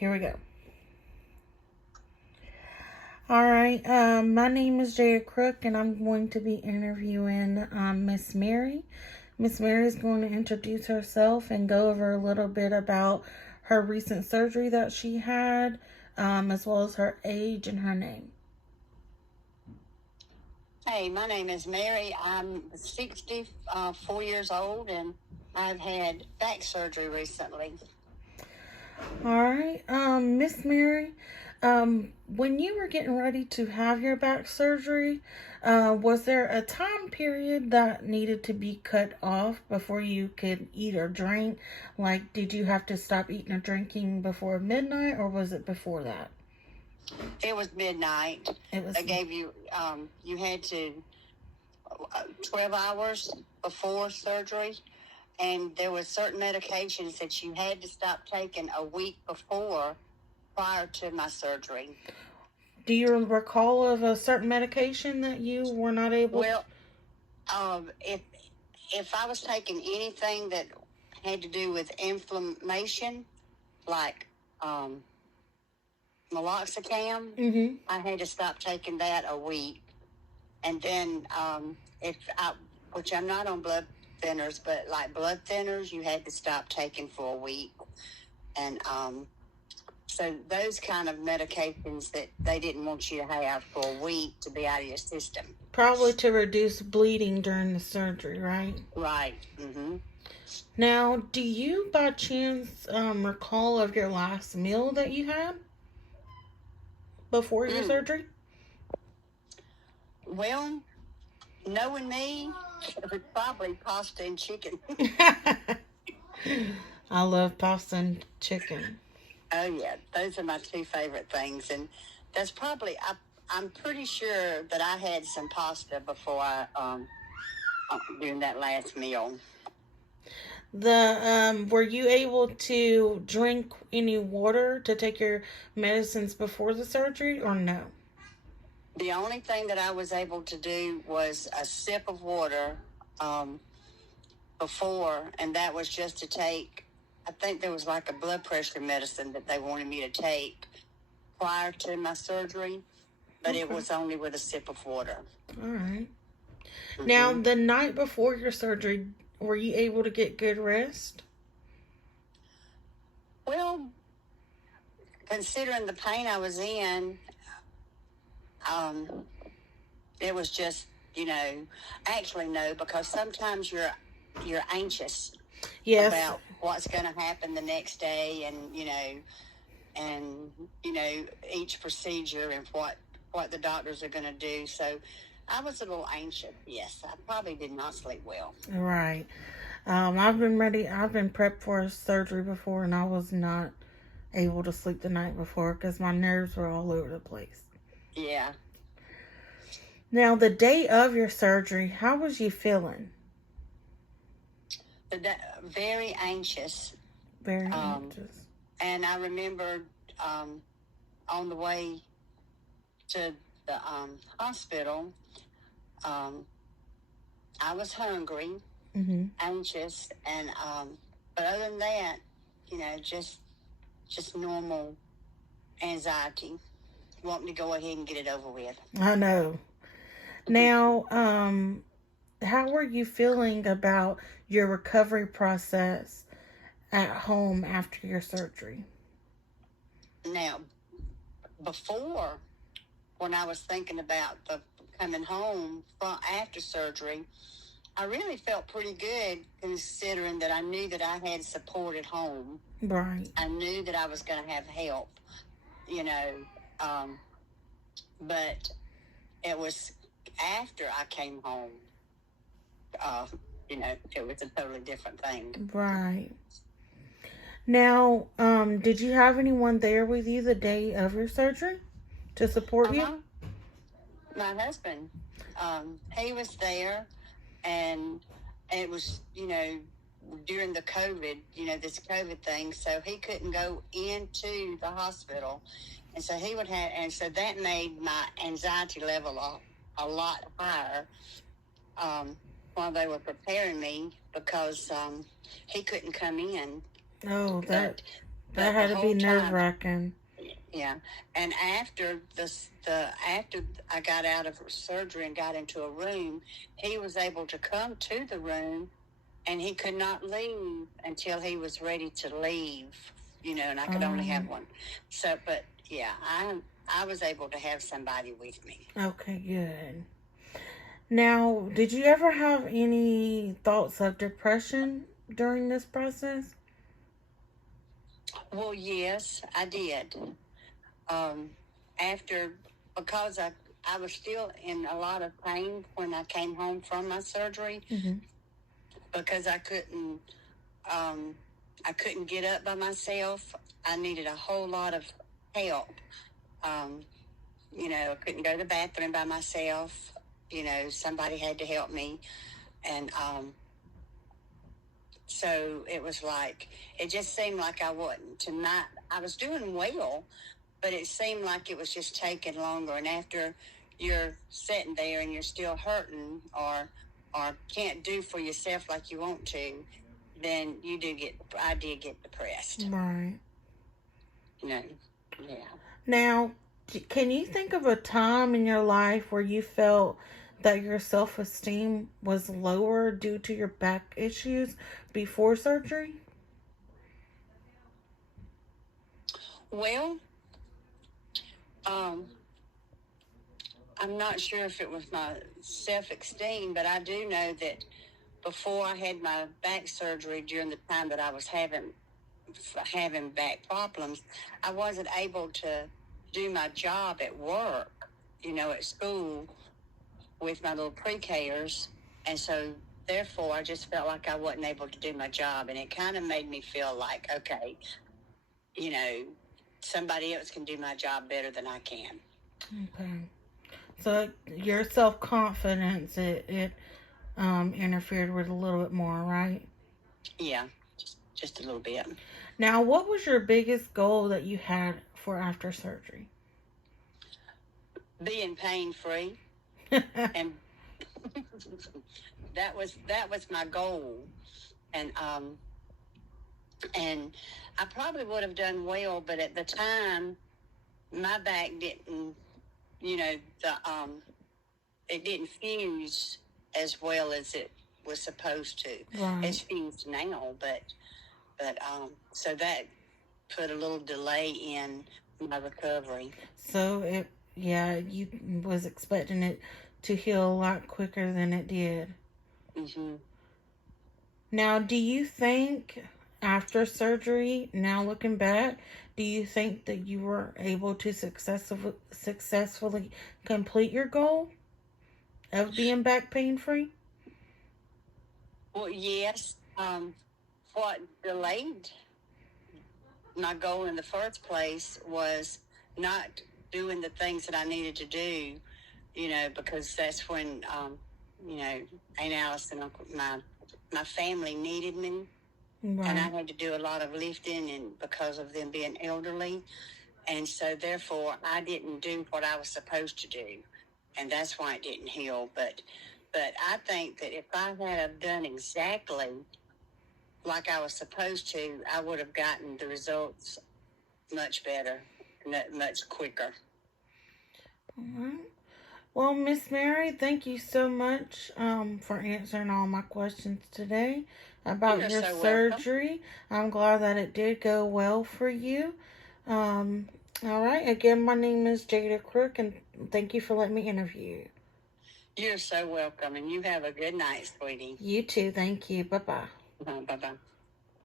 here we go. All right, my name is Jada Crook, and I'm going to be interviewing Miss Mary. Miss Mary is going to introduce herself and go over a little bit about her recent surgery that she had, as well as her age and her name. Hey, my name is Mary. I'm 64 years old, and I've had back surgery recently. All right, Miss Mary, when you were getting ready to have your back surgery, was there a time period that needed to be cut off before you could eat or drink? Like, did you have to stop eating or drinking before midnight, or was it before that? It was midnight. It was. They gave you, you had to, 12 hours before surgery, and there were certain medications that you had to stop taking a week before, prior to my surgery. Do you recall of a certain medication that you were not able? Well, if I was taking anything that had to do with inflammation, like meloxicam, Mm-hmm. I had to stop taking that a week. And then which I'm not on blood thinners, but like blood thinners, you had to stop taking for a week. And so those kind of medications that they didn't want you to have for a week to be out of your system. Probably to reduce bleeding during the surgery, right? Right. Mm-hmm. Now, do you by chance recall of your last meal that you had before your surgery? Well, knowing me, it was probably pasta and chicken. I love pasta and chicken. Oh, yeah. Those are my two favorite things. And that's probably, I'm pretty sure that I had some pasta before during that last meal. Were you able to drink any water to take your medicines before the surgery, or no? The only thing that I was able to do was a sip of water before, and that was just to take, I think there was like a blood pressure medicine that they wanted me to take prior to my surgery, but Okay. it was only with a sip of water. All right. Mm-hmm. Now, the night before your surgery, were you able to get good rest? Well, considering the pain I was in, it was just, actually no, because sometimes you're anxious Yes. about what's going to happen the next day, and each procedure and what the doctors are going to do. So I was a little anxious. Yes, I probably did not sleep well. Right. I've been prepped for a surgery before, and I was not able to sleep the night before because my nerves were all over the place. Yeah. Now, the day of your surgery, how was you feeling? Very anxious. Very anxious. And I remember on the way to the hospital, I was hungry, Mm-hmm. anxious, and but other than that, just normal anxiety, wanting to go ahead and get it over with. I know. Now, how were you feeling about your recovery process at home after your surgery? Now, before, when I was thinking about the coming home after surgery, I really felt pretty good, considering that I knew that I had support at home. Right. I knew that I was going to have help, but it was after I came home, it was a totally different thing. Right. Now, did you have anyone there with you the day of your surgery to support you? My husband, he was there, and it was, during the COVID, this COVID thing, so he couldn't go into the hospital, and so so that made my anxiety level a lot higher while they were preparing me, because he couldn't come in. Oh, that. That But the had to be whole time, nerve-wracking. yeah. And after after I got out of surgery and got into a room, he was able to come to the room, and he could not leave until he was ready to leave. And I could only have one. So, but yeah, I was able to have somebody with me. Okay, good. Now, did you ever have any thoughts of depression during this process? Well, yes, I did. Um, After, because I was still in a lot of pain when I came home from my surgery, Mm-hmm. because um, I couldn't get up by myself. I needed a whole lot of help. Um, I couldn't go to the bathroom by myself. Somebody had to help me. And so it was like, it just seemed like I was doing well, but it seemed like it was just taking longer. And after you're sitting there and you're still hurting or can't do for yourself like you want to, then I did get depressed. Right. Yeah. Now, can you think of a time in your life where you felt that your self-esteem was lower due to your back issues before surgery? Well, um, I'm not sure if it was my self-esteem, but I do know that before I had my back surgery, during the time that I was having back problems, I wasn't able to do my job at work, at school with my little pre-Kers. And so therefore I just felt like I wasn't able to do my job. And it kind of made me feel like, okay, you know, somebody else can do my job better than I can. Okay. So your self-confidence, it interfered with a little bit more, right? Yeah, just a little bit. Now, what was your biggest goal that you had for after surgery? Being pain free, and that was my goal. And I probably would have done well, but at the time my back didn't, the it didn't fuse as well as it was supposed to. Right. It's fused now, but so that put a little delay in my recovery. So you was expecting it to heal a lot quicker than it did. Mm-hmm. Now, do you think after surgery, now looking back, do you think that you were able to successfully complete your goal of being back pain free? Well, yes. What delayed my goal in the first place was not doing the things that I needed to do, because that's when, Aunt Alice and my family needed me. Right. And I had to do a lot of lifting, and because of them being elderly. And so therefore I didn't do what I was supposed to do. And that's why it didn't heal. But I think that if I had have done exactly like I was supposed to, I would have gotten the results much better, much quicker. All right. Well, Miss Mary, thank you so much for answering all my questions today about You're your so surgery. welcome. I'm glad that it did go well for you. Um, all right. Again, my name is Jada Crook, and thank you for letting me interview you. You're so welcome, and you have a good night, sweetie. You too. Thank you. Bye-bye. Bye-bye.